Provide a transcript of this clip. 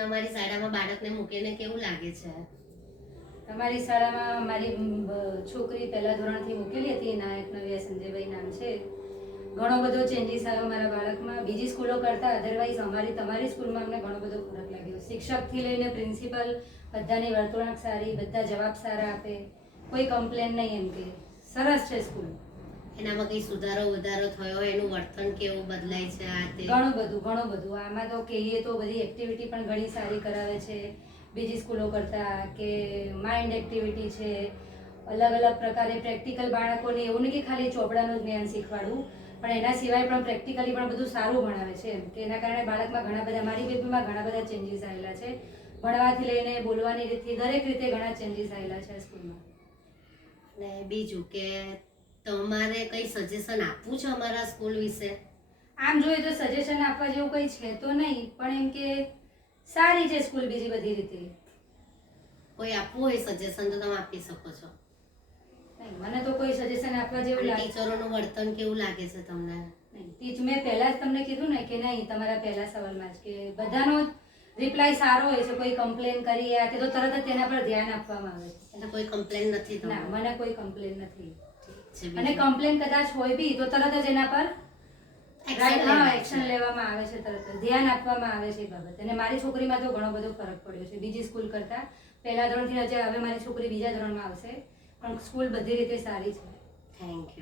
અમારી શાળામાં બાળકને મૂકીને કેવું લાગે છે? અમારી શાળામાં મારી છોકરી પહેલા ધોરણથી મૂકેલી હતી. નાયક નવ્યા સંજયભાઈ નામ છે. ઘણો બધો ચેન્જીસ આવ્યો મારા બાળકમાં. બીજી સ્કૂલો કરતાં અધરવાઇઝ તમારી સ્કૂલમાં અમને ઘણો બધો ફરક લાગ્યો. શિક્ષકથી લઈને પ્રિન્સિપલ બધાની વર્તણૂક સારી, બધા જવાબ સારા આપે, કોઈ કમ્પ્લેન નહીં. એમ કે સરસ છે સ્કૂલ. એનામાં કંઈ સુધારો વધારો થયો હોય? એનું વર્તન કેવું બદલાય છે? આ તે ઘણું બધું આમાં તો કહીએ તો બધી એક્ટિવિટી પણ ઘણી સારી કરાવે છે બીજી સ્કૂલો કરતાં. કે માઇન્ડ એક્ટિવિટી છે, અલગ અલગ પ્રકારે પ્રેક્ટિકલ. બાળકોને એવું નહીં કે ખાલી ચોપડાનું જ્ઞાન શીખવાડવું, પણ એના સિવાય પણ પ્રેક્ટિકલી પણ બધું સારું ભણાવે છે. એમ કે એના કારણે બાળકમાં ઘણા બધા, મારી બેબીમાં ઘણા બધા ચેન્જીસ આવેલા છે. ભણવાથી લઈને બોલવાની રીતથી દરેક રીતે ઘણા ચેન્જીસ આવેલા છે સ્કૂલમાં. અને બીજું કે તમારે કંઈ સજેશન આપવું છે અમારા સ્કૂલ વિશે? આમ જોઈએ તો સજેશન આપવા જેવું કંઈ છે તો નહીં, પણ એમ કે સારી છે સ્કૂલ બીજી બધી રીતે. કોઈ આપવું હોય સજેશન તો તમે આપી શકો છો. મને તો કોઈ સજેશન આપવા જેવું લાગે. ટીચરોનું વર્તન કેવું લાગે છે તમને? નહીં, મેં પહેલા જ તમને કીધું ને કે નહીં, તમારા પહેલા સવાલમાં જ કે બધાનો રિપ્લાય સારો હોય છે. કોઈ કમ્પ્લેન કરી આ તે તો તરત જ તેના પર ધ્યાન આપવામાં આવે છે. એટલે કોઈ કમ્પ્લેન નથી? ના, મને કોઈ કમ્પ્લેન નથી. છે અને કમ્પ્લેન કદાચ હોય બી તો તરત જ એના પર એક્શન લેવામાં આવે છે, તરત જ ધ્યાન આપવામાં આવે છે એ બાબત. અને મારી છોકરીમાં તો ઘણો બધો ફરક પડ્યો છે બીજી સ્કૂલ કરતાં. પહેલા ધોરણથી હવે મારી છોકરી બીજા ધોરણમાં આવશે, પણ સ્કૂલ બધી રીતે સારી છે. Thank you.